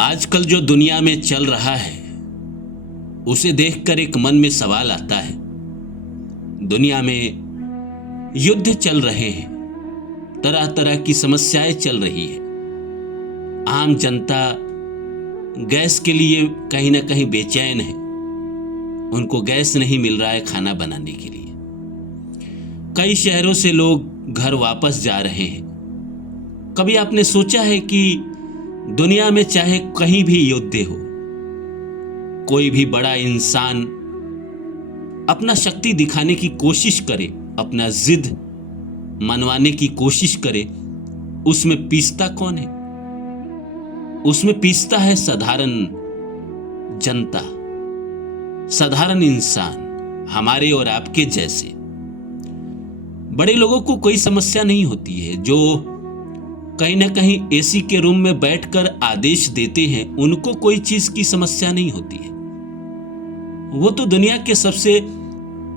आजकल जो दुनिया में चल रहा है उसे देखकर एक मन में सवाल आता है। दुनिया में युद्ध चल रहे हैं, तरह तरह की समस्याएं चल रही है। आम जनता गैस के लिए कहीं ना कहीं बेचैन है। उनको गैस नहीं मिल रहा है खाना बनाने के लिए। कई शहरों से लोग घर वापस जा रहे हैं। कभी आपने सोचा है कि दुनिया में चाहे कहीं भी युद्ध हो, कोई भी बड़ा इंसान अपना शक्ति दिखाने की कोशिश करे, अपना जिद मनवाने की कोशिश करे, उसमें पीसता कौन है? उसमें पीसता है साधारण जनता, साधारण इंसान, हमारे और आपके जैसे। बड़े लोगों को कोई समस्या नहीं होती है। जो कहीं ना कहीं एसी के रूम में बैठकर आदेश देते हैं, उनको कोई चीज की समस्या नहीं होती है। वो तो दुनिया के सबसे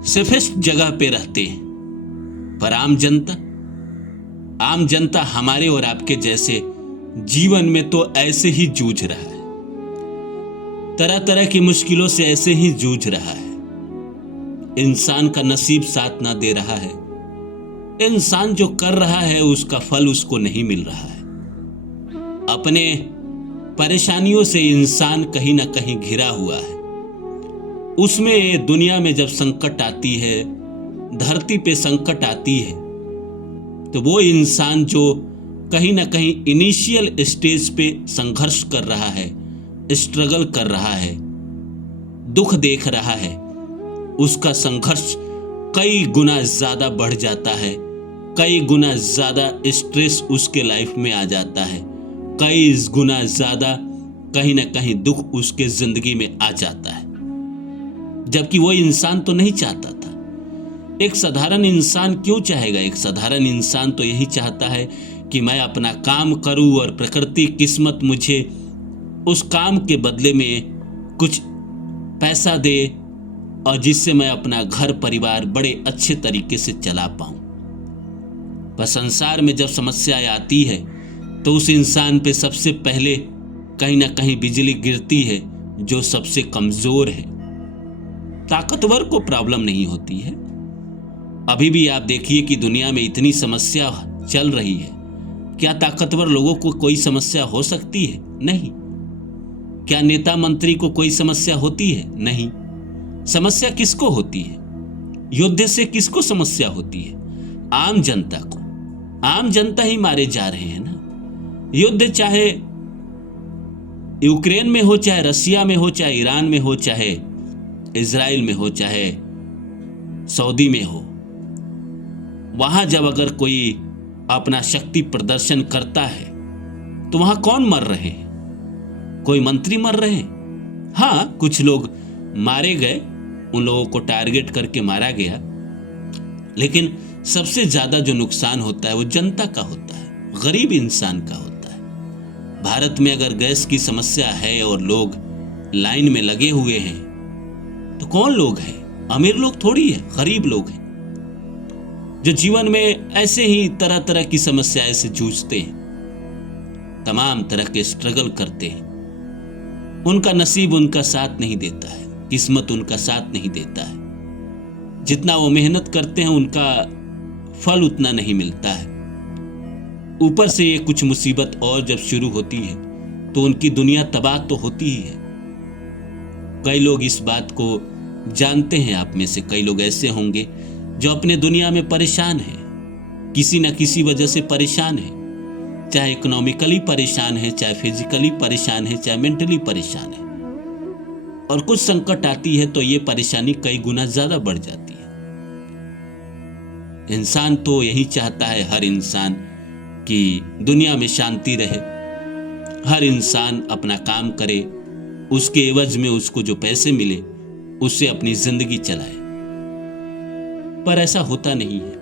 सेफेस्ट जगह पे रहते हैं। पर आम जनता हमारे और आपके जैसे जीवन में तो ऐसे ही जूझ रहा है, तरह तरह की मुश्किलों से ऐसे ही जूझ रहा है। इंसान का नसीब साथ ना दे रहा है। इंसान जो कर रहा है उसका फल उसको नहीं मिल रहा है। अपने परेशानियों से इंसान कहीं ना कहीं घिरा हुआ है। उसमें दुनिया में जब संकट आती है, धरती पे संकट आती है, तो वो इंसान जो कहीं ना कहीं इनिशियल स्टेज पे संघर्ष कर रहा है, स्ट्रगल कर रहा है, दुख देख रहा है, उसका संघर्ष कई गुना ज्यादा बढ़ जाता है। कई गुना ज्यादा स्ट्रेस उसके लाइफ में आ जाता है। कई गुना ज्यादा कहीं ना कहीं दुख उसके जिंदगी में आ जाता है, जबकि वो इंसान तो नहीं चाहता था। एक साधारण इंसान क्यों चाहेगा? एक साधारण इंसान तो यही चाहता है कि मैं अपना काम करूं और प्रकृति किस्मत मुझे उस काम के बदले में कुछ पैसा दे, और जिससे मैं अपना घर परिवार बड़े अच्छे तरीके से चला पाऊं। पर संसार में जब समस्या आती है तो उस इंसान पे सबसे पहले कहीं ना कहीं बिजली गिरती है, जो सबसे कमजोर है। ताकतवर को प्रॉब्लम नहीं होती है। अभी भी आप देखिए कि दुनिया में इतनी समस्या चल रही है, क्या ताकतवर लोगों को कोई समस्या हो सकती है? नहीं। क्या नेता मंत्री को कोई समस्या होती है? नहीं। समस्या किसको होती है? युद्ध से किसको समस्या होती है? आम जनता को। आम जनता ही मारे जा रहे हैं ना। युद्ध चाहे यूक्रेन में हो, चाहे रसिया में हो, चाहे ईरान में हो, चाहे इजराइल में हो, चाहे सऊदी में हो, वहां जब अगर कोई अपना शक्ति प्रदर्शन करता है तो वहां कौन मर रहे हैं? कोई मंत्री मर रहे हैं? हाँ, कुछ लोग मारे गए, उन लोगों को टारगेट करके मारा गया, लेकिन सबसे ज्यादा जो नुकसान होता है वो जनता का होता है, गरीब इंसान का होता है। भारत में अगर गैस की समस्या है और लोग लाइन में लगे हुए हैं, तो कौन लोग हैं? अमीर लोग थोड़ी है, गरीब लोग हैं, जो जीवन में ऐसे ही तरह तरह की समस्याएं से जूझते हैं, तमाम तरह के स्ट्रगल करते हैं। उनका नसीब उनका साथ नहीं देता है, किस्मत उनका साथ नहीं देता है। जितना वो मेहनत करते हैं उनका फल उतना नहीं मिलता है। ऊपर से ये कुछ मुसीबत और जब शुरू होती है तो उनकी दुनिया तबाह तो होती ही है। कई लोग इस बात को जानते हैं। आप में से कई लोग ऐसे होंगे जो अपने दुनिया में परेशान हैं, किसी न किसी वजह से परेशान है, चाहे इकोनॉमिकली परेशान है, चाहे फिजिकली परेशान है, चाहे मेंटली परेशान है। और कुछ संकट आती है तो ये परेशानी कई गुना ज्यादा बढ़ जाती है। इंसान तो यही चाहता है, हर इंसान, कि दुनिया में शांति रहे, हर इंसान अपना काम करे, उसके एवज में उसको जो पैसे मिले उससे अपनी जिंदगी चलाए। पर ऐसा होता नहीं है।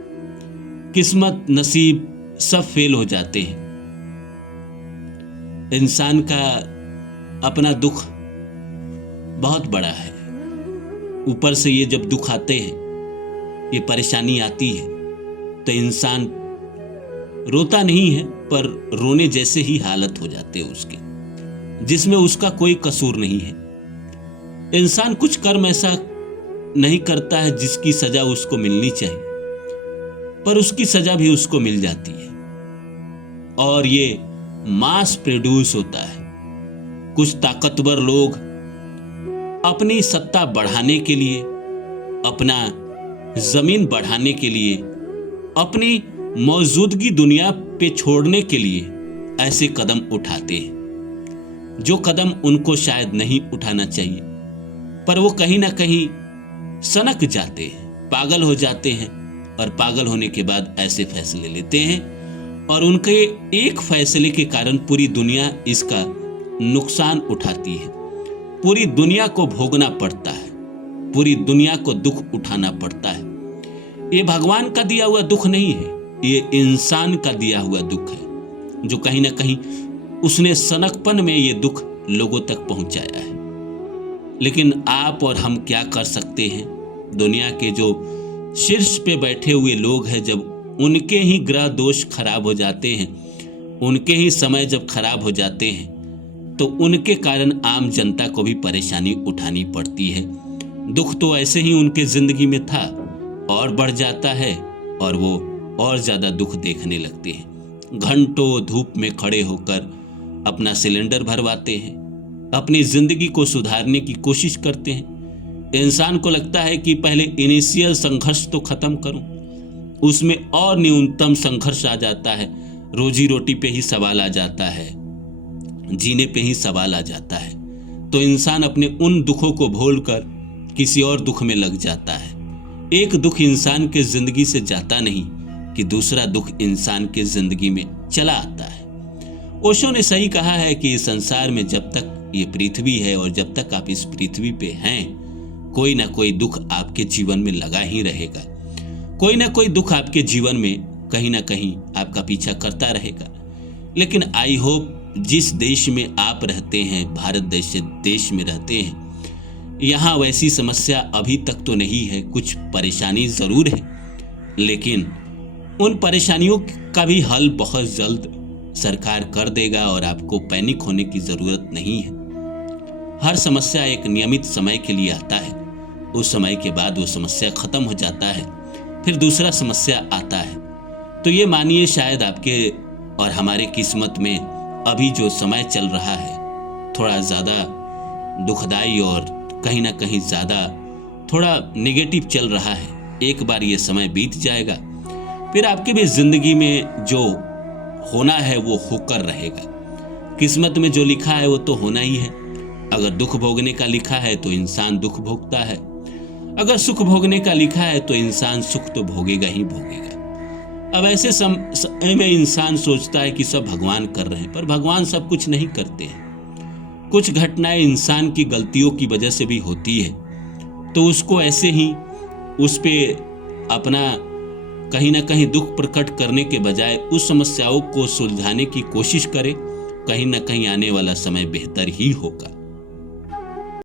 किस्मत, नसीब सब फेल हो जाते हैं। इंसान का अपना दुख बहुत बड़ा है। ऊपर से ये जब दुख आते हैं, ये परेशानी आती है, तो इंसान रोता नहीं है, पर रोने जैसे ही हालत हो जाते हैं उसके। जिसमें उसका कोई कसूर नहीं है। इंसान कुछ कर्म ऐसा नहीं करता है जिसकी सजा उसको मिलनी चाहिए, पर उसकी सजा भी उसको मिल जाती है, और ये मास प्रोड्यूस होता है। कुछ ताकतवर लोग अपनी सत्ता बढ़ाने के लिए, अपना जमीन बढ़ाने के लिए, अपनी मौजूदगी दुनिया पे छोड़ने के लिए ऐसे कदम उठाते हैं जो कदम उनको शायद नहीं उठाना चाहिए, पर वो कहीं ना कहीं सनक जाते हैं, पागल हो जाते हैं, और पागल होने के बाद ऐसे फैसले लेते हैं, और उनके एक फैसले के कारण पूरी दुनिया इसका नुकसान उठाती है। पूरी दुनिया को भोगना पड़ता है, पूरी दुनिया को दुख उठाना पड़ता है। ये भगवान का दिया हुआ दुख नहीं है, ये इंसान का दिया हुआ दुख है, जो कहीं ना कहीं उसने सनकपन में ये दुख लोगों तक पहुंचाया है। लेकिन आप और हम क्या कर सकते हैं? दुनिया के जो शीर्ष पे बैठे हुए लोग हैं, जब उनके ही ग्रह दोष खराब हो जाते हैं, उनके ही समय जब खराब हो जाते हैं, तो उनके कारण आम जनता को भी परेशानी उठानी पड़ती है। दुख तो ऐसे ही उनके जिंदगी में था और बढ़ जाता है, और वो और ज्यादा दुख देखने लगते हैं। घंटों धूप में खड़े होकर अपना सिलेंडर भरवाते हैं, अपनी जिंदगी को सुधारने की कोशिश करते हैं। इंसान को लगता है कि पहले इनिशियल संघर्ष तो खत्म करूं, उसमें और न्यूनतम संघर्ष आ जाता है, रोजी रोटी पे ही सवाल आ जाता है, जीने पे ही सवाल आ जाता है, तो इंसान अपने उन दुखों को भूलकर किसी और दुख में लग जाता है। एक दुख इंसान के जिंदगी से जाता नहीं कि दूसरा दुख इंसान के जिंदगी में चला आता है। ओशो ने सही कहा है कि इस संसार में जब तक ये पृथ्वी है और जब तक आप इस पृथ्वी पे हैं, कोई ना कोई दुख आपके जीवन में लगा ही रहेगा। कोई ना कोई दुख आपके जीवन में कहीं ना कहीं आपका पीछा करता रहेगा। लेकिन आई होप जिस देश में आप रहते हैं, भारत देश में रहते हैं, यहाँ वैसी समस्या अभी तक तो नहीं है। कुछ परेशानी जरूर है, लेकिन उन परेशानियों का भी हल बहुत जल्द सरकार कर देगा और आपको पैनिक होने की जरूरत नहीं है। हर समस्या एक नियमित समय के लिए आता है, उस समय के बाद वो समस्या खत्म हो जाता है, फिर दूसरा समस्या आता है। तो ये मानिए शायद आपके और हमारे किस्मत में अभी जो समय चल रहा है थोड़ा ज़्यादा दुखदाई और कहीं ना कहीं ज़्यादा थोड़ा नेगेटिव चल रहा है। एक बार ये समय बीत जाएगा, फिर आपकी भी ज़िंदगी में जो होना है वो होकर रहेगा। किस्मत में जो लिखा है वो तो होना ही है। अगर दुख भोगने का लिखा है तो इंसान दुख भोगता है, अगर सुख भोगने का लिखा है तो इंसान सुख तो भोगेगा ही भोगेगा। अब ऐसे समय में इंसान सोचता है कि सब भगवान कर रहे हैं, पर भगवान सब कुछ नहीं करते हैं। कुछ घटनाएं इंसान की गलतियों की वजह से भी होती है, तो उसको ऐसे ही उस पे अपना कहीं ना कहीं दुख प्रकट करने के बजाय उस समस्याओं को सुलझाने की कोशिश करे। कहीं ना कहीं आने वाला समय बेहतर ही होगा।